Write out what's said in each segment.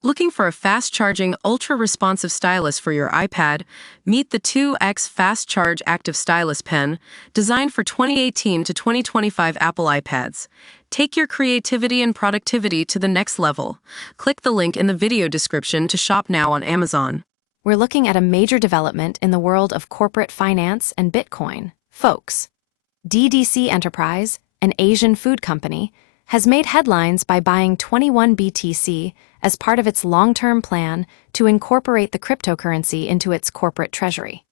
Looking for a fast-charging, ultra-responsive stylus for your iPad? Meet the 2X Fast Charge Active Stylus Pen, designed for 2018 to 2025 Apple iPads. Take your creativity and productivity to the next level. Click the link in the video description to shop now on Amazon. We're looking at a major development in the world of corporate finance and Bitcoin, folks. DDC Enterprise, an Asian food company, has made headlines by buying 21 BTC as part of its long-term plan to incorporate the cryptocurrency into its corporate treasury.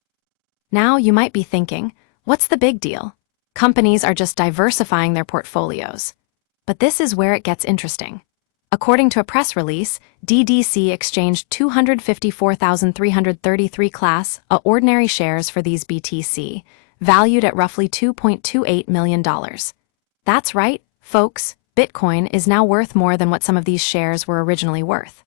Now you might be thinking, what's the big deal? Companies are just diversifying their portfolios. But this is where it gets interesting. According to a press release, DDC exchanged 254,333 Class A ordinary shares for these BTC, valued at roughly $2.28 million. That's right, folks. Bitcoin is now worth more than what some of these shares were originally worth.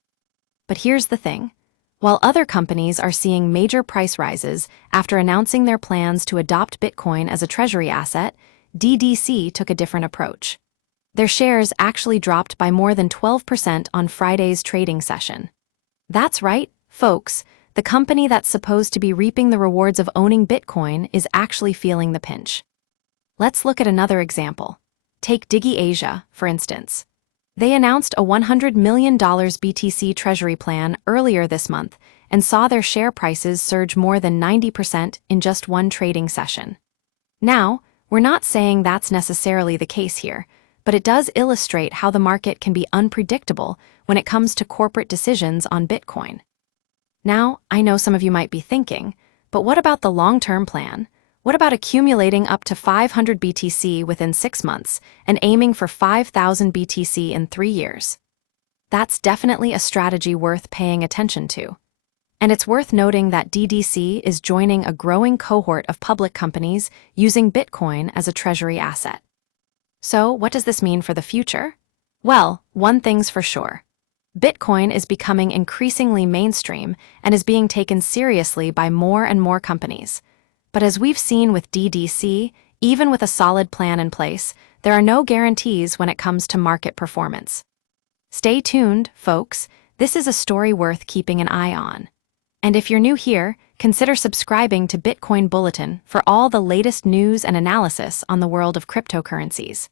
But here's the thing. While other companies are seeing major price rises after announcing their plans to adopt Bitcoin as a treasury asset, DDC took a different approach. Their shares actually dropped by more than 12% on Friday's trading session. That's right, folks. The company that's supposed to be reaping the rewards of owning Bitcoin is actually feeling the pinch. Let's look at another example. Take DigiAsia, for instance. They announced a $100 million BTC treasury plan earlier this month and saw their share prices surge more than 90% in just one trading session. Now, we're not saying that's necessarily the case here, but it does illustrate how the market can be unpredictable when it comes to corporate decisions on Bitcoin. Now, I know some of you might be thinking, but what about the long-term plan? What about accumulating up to 500 BTC within 6 months and aiming for 5,000 BTC in 3 years? That's definitely a strategy worth paying attention to. And it's worth noting that DDC is joining a growing cohort of public companies using Bitcoin as a treasury asset. So, what does this mean for the future? Well, one thing's for sure. Bitcoin is becoming increasingly mainstream and is being taken seriously by more and more companies. But as we've seen with DDC, even with a solid plan in place, there are no guarantees when it comes to market performance. Stay tuned, folks. This is a story worth keeping an eye on. And if you're new here, consider subscribing to Bitcoin Bulletin for all the latest news and analysis on the world of cryptocurrencies.